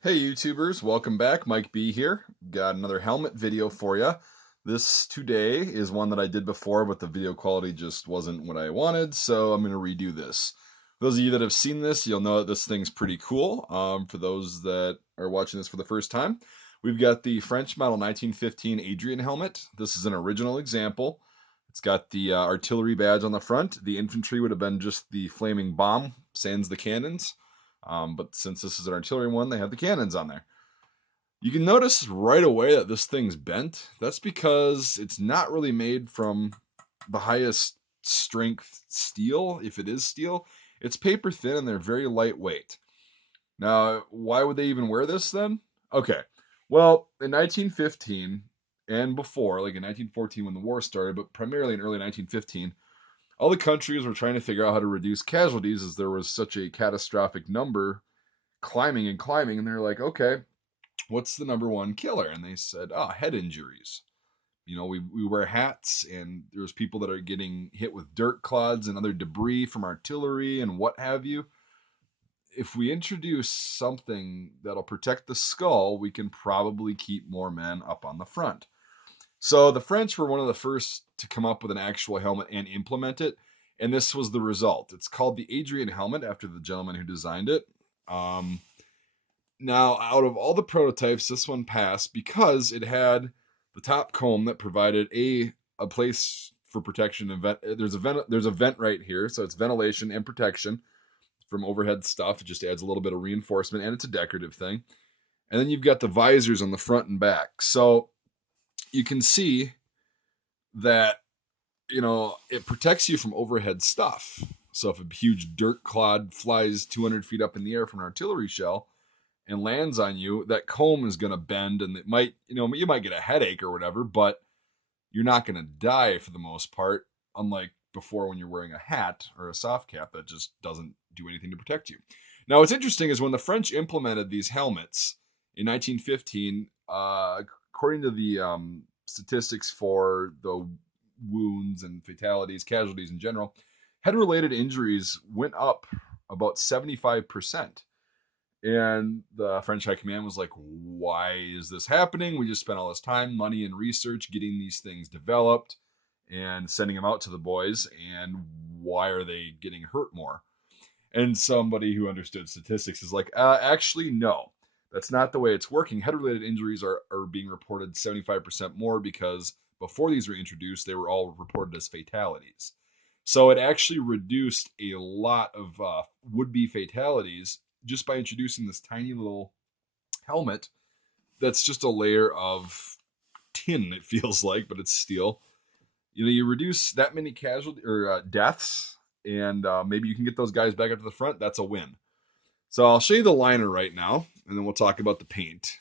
Hey YouTubers, welcome back. Mike B here. Got another helmet video for you. This today is one that I did before, but the video quality just wasn't what I wanted, so I'm going to redo this. For those of you that have seen this, you'll know that this thing's pretty cool. For those that are watching this for the first time, we've got the French model 1915 Adrien Helmet. This is an original example. It's got the artillery badge on the front. The infantry would have been just the flaming bomb, sans the cannons. But since this is an artillery one, they have the cannons on there. You can notice right away that this thing's bent. That's because it's not really made from the highest strength steel, if it is steel. It's paper thin and they're very lightweight. Now, why would they even wear this then? Okay, well, in 1915 and before, like in 1914 when the war started, but primarily in early 1915, all the countries were trying to figure out how to reduce casualties as there was such a catastrophic number climbing and climbing, and they're like, okay, what's the number one killer? And they said, head injuries. We wear hats, and there's people that are getting hit with dirt clods and other debris from artillery and what have you. If we introduce something that'll protect the skull, we can probably keep more men up on the front. So the French were one of the first to come up with an actual helmet and implement it, and this was the result. It's called the Adrian Helmet after the gentleman who designed it. Now, out of all the prototypes, this one passed because it had the top comb that provided a place for protection and there's a vent right here, so it's ventilation and protection from overhead stuff. It just adds a little bit of reinforcement, and it's a decorative thing. And then you've got the visors on the front and back, so you can see that it protects you from overhead stuff. So if a huge dirt clod flies 200 feet up in the air from an artillery shell and lands on you, that comb is going to bend, and it might, you might get a headache or whatever, but you're not going to die for the most part, unlike before when you're wearing a hat or a soft cap that just doesn't do anything to protect you. Now, what's interesting is when the French implemented these helmets in 1915, according to the statistics for the wounds and fatalities, casualties in general, head related injuries went up about 75%. And the French High Command was like, why is this happening? We just spent all this time, money, and research getting these things developed and sending them out to the boys. And why are they getting hurt more? And somebody who understood statistics is like, actually, no, that's not the way it's working. Head related injuries are being reported 75% more because before these were introduced, they were all reported as fatalities. So it actually reduced a lot of would be fatalities just by introducing this tiny little helmet that's just a layer of tin, it feels like, but it's steel. You reduce that many casualties or deaths, and maybe you can get those guys back up to the front. That's a win. So I'll show you the liner right now, and then we'll talk about the paint.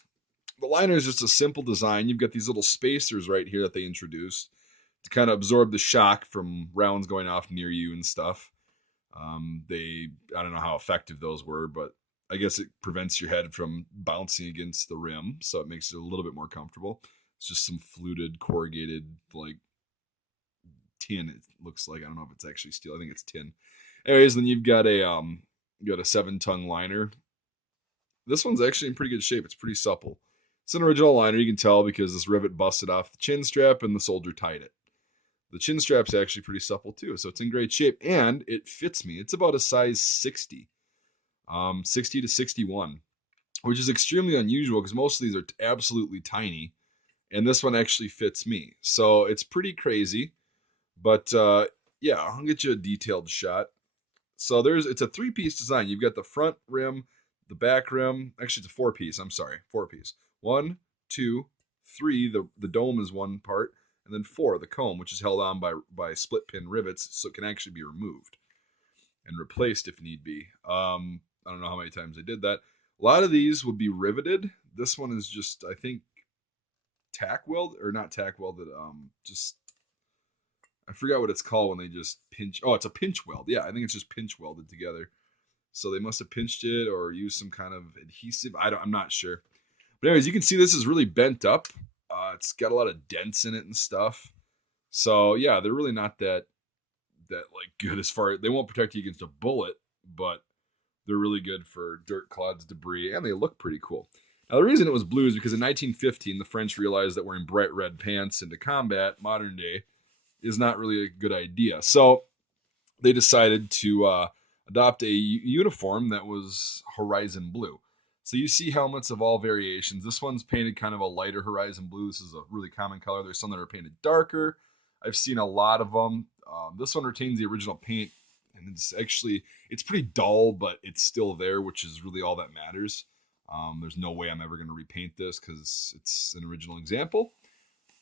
The liner is just a simple design. You've got these little spacers right here that they introduced to kind of absorb the shock from rounds going off near you and stuff. I don't know how effective those were, but I guess it prevents your head from bouncing against the rim, so it makes it a little bit more comfortable. It's just some fluted, corrugated, like tin. It looks like, I don't know if it's actually steel. I think it's tin. Anyways, then you've got a 7-tongue liner. This one's actually in pretty good shape. It's pretty supple. It's an original liner. You can tell because this rivet busted off the chin strap and the soldier tied it. The chin strap's actually pretty supple too, so it's in great shape, and it fits me. It's about a size 60, 60 to 61, which is extremely unusual because most of these are absolutely tiny, and this one actually fits me. So it's pretty crazy, but yeah, I'll get you a detailed shot. So it's a 3-piece design. You've got the front rim, the back rim. Actually, it's a 4-piece. I'm sorry, 4-piece. 1, 2, 3. The dome is one part, and then 4, the comb, which is held on by split pin rivets, so it can actually be removed and replaced if need be. I don't know how many times they did that. A lot of these would be riveted. This one is just, I think, tack weld or not tack welded. Just I forgot what it's called when they just pinch. Oh, it's a pinch weld. Yeah, I think it's just pinch welded together. So they must have pinched it or used some kind of adhesive. I'm not sure. But anyways, you can see this is really bent up. It's got a lot of dents in it and stuff. So yeah, they're really not that like good as far. They won't protect you against a bullet, but They're really good for dirt, clods, debris, and they look pretty cool. Now, the reason it was blue is because in 1915, the French realized that wearing bright red pants into combat, modern day, is not really a good idea. So they decided to adopt a uniform that was horizon blue. So you see helmets of all variations. This one's painted kind of a lighter horizon blue. This is a really common color. There's some that are painted darker. I've seen a lot of them. This one retains the original paint, and it's pretty dull, but it's still there, which is really all that matters. There's no way I'm ever going to repaint this because it's an original example.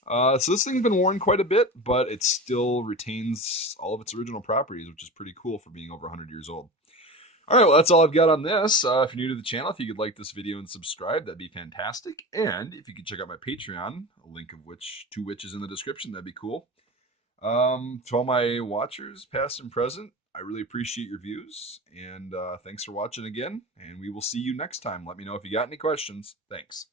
So this thing's been worn quite a bit, but it still retains all of its original properties, which is pretty cool for being over 100 years old. All right, well, that's all I've got on this. If you're new to the channel, if you could like this video and subscribe, that'd be fantastic. And if you could check out my Patreon, a link of which is in the description, that'd be cool. To all my watchers, past and present, I really appreciate your views. And thanks for watching again. And we will see you next time. Let me know if you got any questions. Thanks.